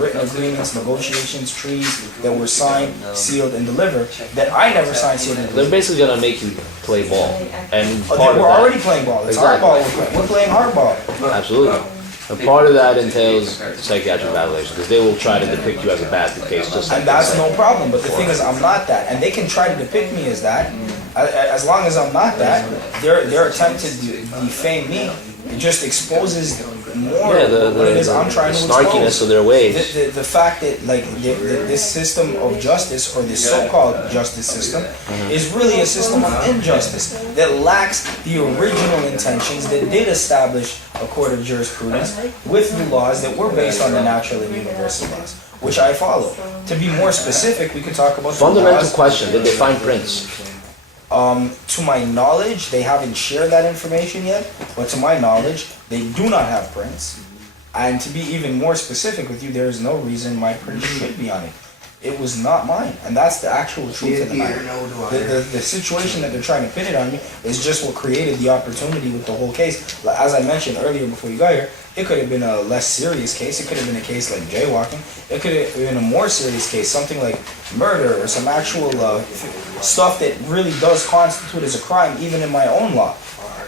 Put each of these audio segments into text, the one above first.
written agreements, negotiations, treaties that were signed, sealed, and delivered that I never signed, sealed, and delivered. They're basically gonna make you play ball, and we're already playing ball. It's hardball. We're playing hardball. Absolutely. And part of that entails psychiatric evaluation, because they will try to depict you as a basket case, just like and that's no problem. But the thing is, I'm not that, and they can try to depict me as that. As long as I'm not that, their attempt to defame me, it just exposes more what it is I'm trying to expose. Snarkiness of their ways. The fact that this system of justice, or this so-called justice system, is really a system of injustice that lacks the original intentions that did establish a court of jurisprudence with the laws that were based on the natural and universal laws, which I follow. To be more specific, we could talk about fundamental question: did they find prints? To my knowledge, they haven't shared that information yet, but to my knowledge, they do not have prints. And to be even more specific with you, there is no reason my print should be on it. It was not mine, and that's the actual truth of the matter. The situation that they're trying to pin it on me is just what created the opportunity with the whole case. As I mentioned earlier before you got here, it could have been a less serious case. It could have been a case like jaywalking. It could have been a more serious case, something like murder or some actual stuff that really does constitute as a crime, even in my own law.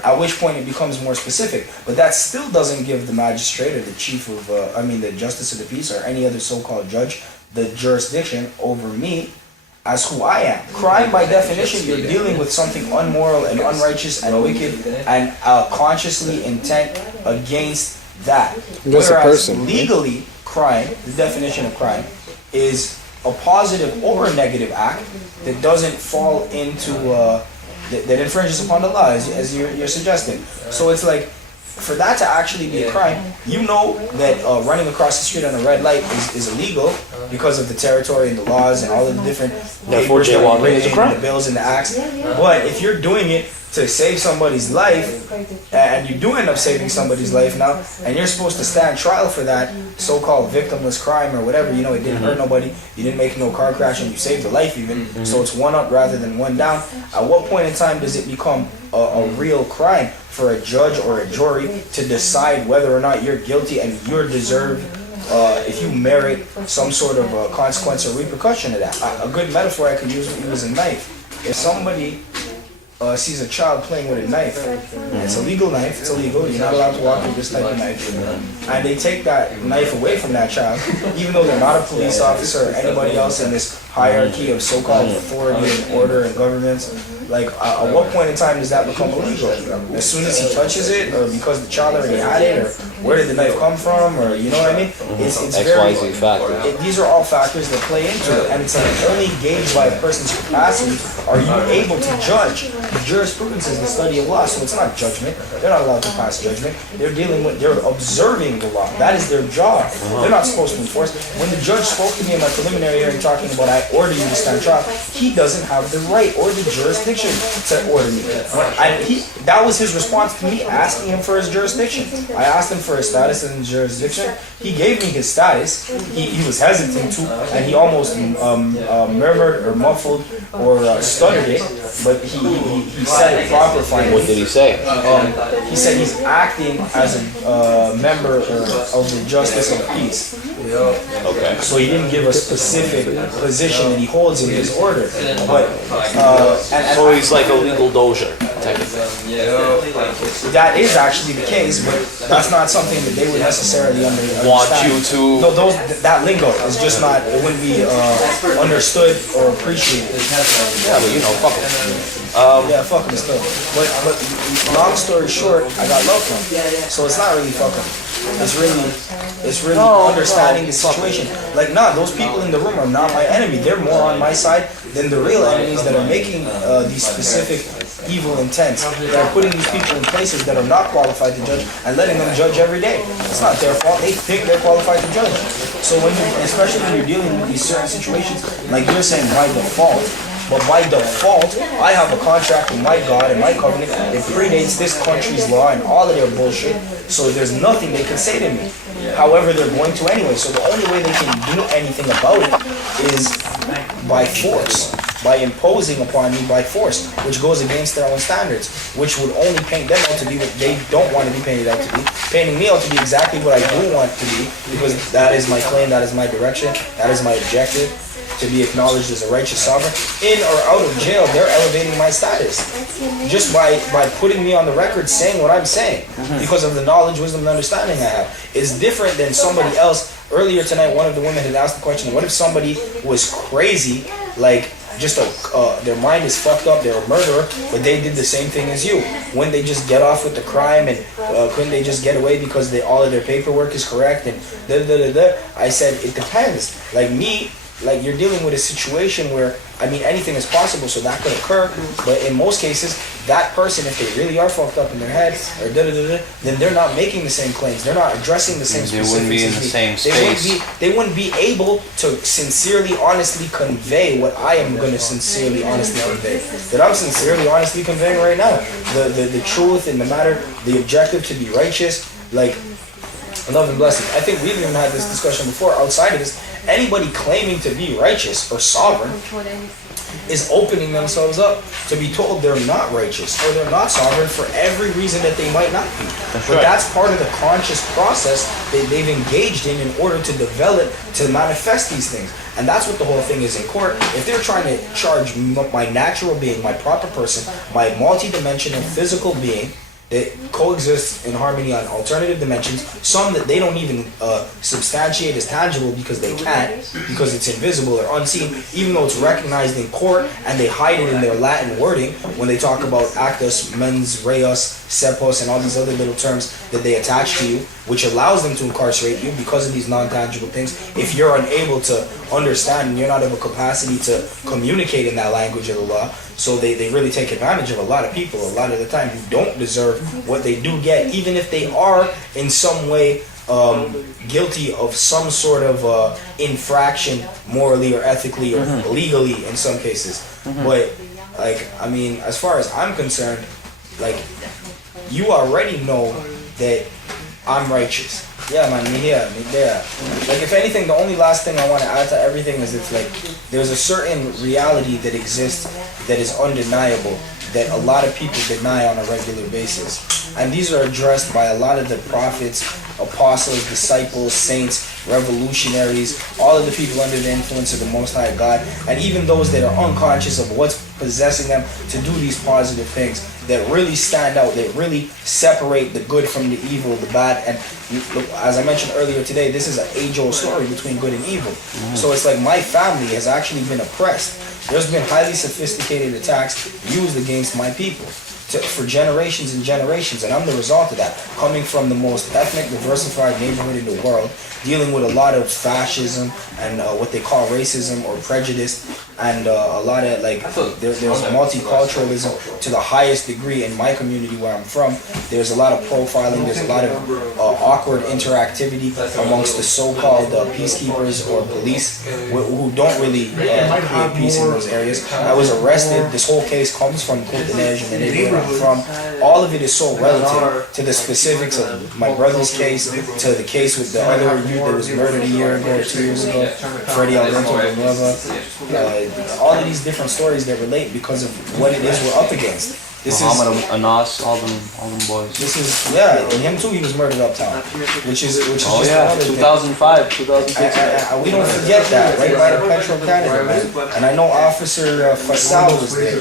At which point it becomes more specific. But that still doesn't give the magistrate or the chief of, the justice of the peace or any other so-called judge the jurisdiction over me as who I am. Crime, by definition, you're dealing with something unmoral and unrighteous and wicked and consciously intent against that. Whereas legally, crime, the definition of crime, is a positive or a negative act that doesn't fall into, that infringes upon the law, as you're suggesting. So it's like, for that to actually be a crime, you know that running across the street on a red light is illegal because of the territory and the laws and all of the different papers that are written, the bills and the acts. But if you're doing it to save somebody's life, and you do end up saving somebody's life now, and you're supposed to stand trial for that so-called victimless crime or whatever, it didn't hurt nobody, you didn't make no car crash, and you saved a life even, so it's one up rather than one down. At what point in time does it become a real crime for a judge or a jury to decide whether or not you're guilty and you're deserved, if you merit some sort of consequence or repercussion of that? A good metaphor I could use is a knife. If somebody sees a child playing with a knife, it's a legal knife, it's illegal, you're not allowed to walk with this type of knife, and they take that knife away from that child, even though they're not a police officer or anybody else in this hierarchy of so-called authority and order and governments, at what point in time does that become illegal? As soon as he touches it, or because the child already had it, or where did the knife come from, or you know what I mean? It's very, these are all factors that play into it, and it's only gauged by a person's capacity are you able to judge. The jurisprudence is the study of law, so it's not judgment. They're not allowed to pass judgment. They're observing the law. That is their job. They're not supposed to enforce. When the judge spoke to me in my preliminary hearing talking about I order you to stand trial, he doesn't have the right or the jurisdiction to order me. That was his response to me asking him for his jurisdiction. I asked him for his status and jurisdiction. He gave me his status. He was hesitant to, and he almost murmured or muffled or stuttered it, but he said it proper finally. What did he say? He said he's acting as a member of the justice of peace. Okay. So he didn't give a specific position that he holds in his order, but so he's like a legal dozier type of thing. That is actually the case, but that's not something that they would necessarily understand. Want you to? No, that lingo is just not. It wouldn't be understood or appreciated. Yeah, but fuck him. Yeah, fuck him still. But long story short, I got love from him, so it's not really fuck him. It's really understanding the situation. Those people in the room are not my enemy. They're more on my side than the real enemies that are making these specific evil intents. That are putting these people in places that are not qualified to judge and letting them judge every day. It's not their fault. They think they're qualified to judge. So especially when you're dealing with these certain situations, like you're saying by default, but by default, I have a contract with my God and my covenant that predates this country's law and all of their bullshit, so there's nothing they can say to me. However, they're going to anyway, so the only way they can do anything about it is by force. by imposing upon me by force, which goes against their own standards, which would only paint them out to be what they don't want to be painted out to be, painting me out to be exactly what I do want to be, because that is my claim, that is my direction, that is my objective, to be acknowledged as a righteous sovereign. In or out of jail, they're elevating my status just by putting me on the record saying what I'm saying, because of the knowledge, wisdom, and understanding I have. It's different than somebody else. Earlier tonight, one of the women had asked the question, what if somebody was crazy, like just their mind is fucked up, they're a murderer, but they did the same thing as you? Wouldn't they just get off with the crime, and couldn't they just get away because all of their paperwork is correct? And I said, it depends. Like me, like you're dealing with a situation where, I mean, anything is possible, so that could occur. But in most cases, that person, if they really are fucked up in their head, or then they're not making the same claims. They're not addressing the same specifics. They wouldn't be in the same space. They wouldn't be able to sincerely, honestly convey what I am going to sincerely, honestly convey. That I'm sincerely, honestly conveying right now. The truth in the matter, the objective to be righteous, like love and blessing. I think we've even had this discussion before. Outside of this, anybody claiming to be righteous or sovereign is opening themselves up to be told they're not righteous or they're not sovereign for every reason that they might not be. But that's part of the conscious process that they've engaged in order to develop, to manifest these things. And that's what the whole thing is in court. If they're trying to charge my natural being, my proper person, my multi-dimensional physical being, that coexist in harmony on alternative dimensions, some that they don't even substantiate as tangible because they can't, because it's invisible or unseen, even though it's recognized in court, and they hide it in their Latin wording when they talk about actus, mens reus, sepos, and all these other little terms that they attach to you, which allows them to incarcerate you because of these non-tangible things. If you're unable to understand and you're not of a capacity to communicate in that language of the law, so they really take advantage of a lot of people a lot of the time who don't deserve what they do get, even if they are in some way guilty of some sort of infraction morally or ethically or legally in some cases. But like, I mean, as far as I'm concerned, like, you already know that I'm righteous. Yeah, man, me here, me there. Like, if anything, the only last thing I want to add to everything is it's like, there's a certain reality that exists that is undeniable, that a lot of people deny on a regular basis. And these are addressed by a lot of the prophets, apostles, disciples, saints, revolutionaries, all of the people under the influence of the Most High God, and even those that are unconscious of what's possessing them to do these positive things that really stand out, that really separate the good from the evil, the bad. And as I mentioned earlier today, this is an age-old story between good and evil. So it's like my family has actually been oppressed. There's been highly sophisticated attacks used against my people for generations and generations, and I'm the result of that, coming from the most ethnic, diversified neighborhood in the world, dealing with a lot of fascism and what they call racism or prejudice, and a lot of, like, there's multiculturalism to the highest degree in my community where I'm from. There's a lot of profiling, there's a lot of awkward interactivity amongst the so-called peacekeepers or police who don't really create peace in those areas. I was arrested. This whole case comes from Courtenay and the neighborhood I'm from. All of it is so relative to the specifics of my brother's case, to the case with the other youth that was murdered a year ago or 2 years ago, Freddie Alberto Villanueva. All of these different stories that relate because of what it is we're up against. This Muhammad Anas, all them boys. This is, yeah, and him too, he was murdered uptown. Which is oh just yeah, another 2005, 2006. we don't forget that, right by the Petro Canada, man. And I know Officer Faisal was there.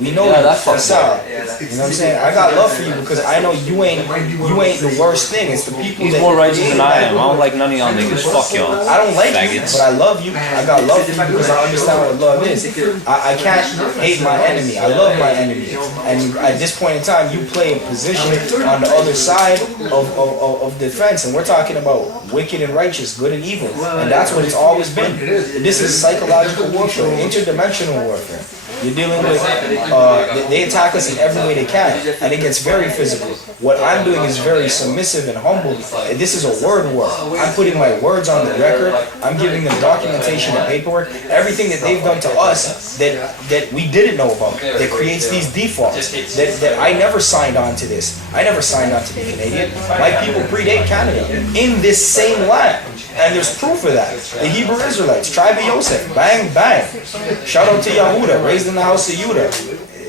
We know that's Faisal. You know what I'm saying? I got love for you because I know you ain't the worst thing. It's the people. He's that more righteous than I am. I don't like none of y'all niggas. Fuck y'all. I don't like faggots. you, but I love you. I got love for you because I understand what love is. I can't hate my enemy. I love my enemy. And at this point in time, you play a position on the other side of defense, and we're talking about wicked and righteous, good and evil, and that's what it's always been. This is psychological warfare, interdimensional warfare. You're dealing with, they attack us in every way they can, and it gets very physical. What I'm doing is very submissive and humble. This is a word war. I'm putting my words on the record. I'm giving them documentation and paperwork. Everything that they've done to us that we didn't know about, that creates these defaults, that I never signed on to this. I never signed on to be Canadian. My people predate Canada in this same land. And there's proof of that. The Hebrew Israelites, tribe of Yosef, bang, bang. Shout out to Yahuda, raised in the house of Judah.